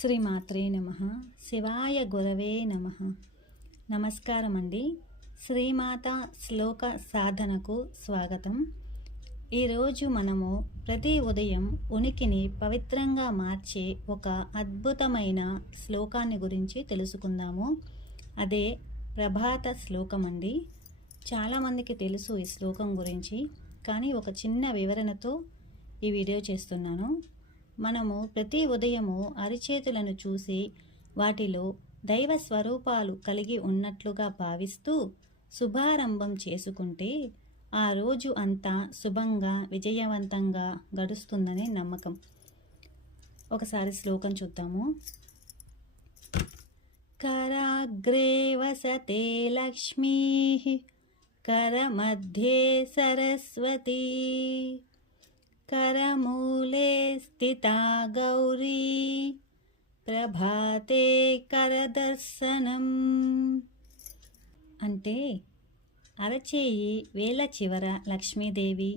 శ్రీమాత్రే నమ. శివాయ గురవే నమ. నమస్కారం అండి శ్రీమాత శ్లోక సాధనకు స్వాగతం. ఈరోజు మనము ప్రతి ఉదయం ఉనికిని పవిత్రంగా మార్చే ఒక అద్భుతమైన శ్లోకాన్ని గురించి తెలుసుకుందాము. అదే ప్రభాత శ్లోకం అండి చాలామందికి తెలుసు ఈ శ్లోకం గురించి కానీ ఒక చిన్న వివరణతో ఈ వీడియో చేస్తున్నాను. మనము ప్రతి ఉదయము అరిచేతులను చూసి వాటిలో దైవ స్వరూపాలు కలిగి ఉన్నట్లుగా భావిస్తూ శుభారంభం చేసుకుంటే ఆ రోజు అంతా శుభంగా విజయవంతంగా గడుస్తుందనే నమ్మకం. ఒకసారి శ్లోకం చూద్దాము. కరాగ్రే వసతే లక్ష్మీ కరమధ్యే సరస్వతి करमूले स्थिता गौरी ప్రభాతే కరదర్శనం అంటే అరచేయి వేల చివర లక్ష్మీదేవి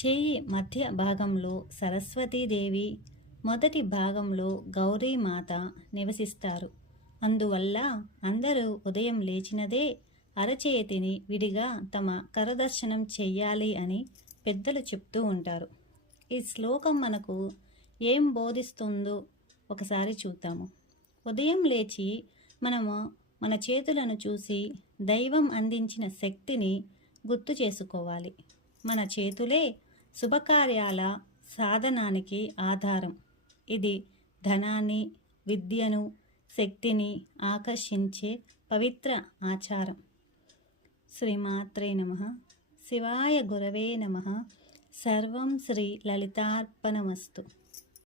చేయి మధ్య భాగంలో సరస్వతీదేవి మొదటి భాగంలో గౌరీమాత నివసిస్తారు అందువల్ల అందరూ ఉదయం లేచినదే అరచేతిని విడిగా తమ కరదర్శనం చెయ్యాలి అని పెద్దలు చెప్తూ ఉంటారు ఈ శ్లోకం మనకు ఏం బోధిస్తుందో ఒకసారి చూద్దాము. ఉదయం లేచి మనము మన చేతులను చూసి దైవం అందించిన శక్తిని గుర్తు చేసుకోవాలి. మన చేతులే శుభకార్యాల సాధనానికి ఆధారం. ఇది ధనాన్ని విద్యను శక్తిని ఆకర్షించే పవిత్ర ఆచారం. శ్రీమాత్రే నమ. శివాయ గురవే నమ. సర్వం శ్రీ లలితార్పణమస్తు.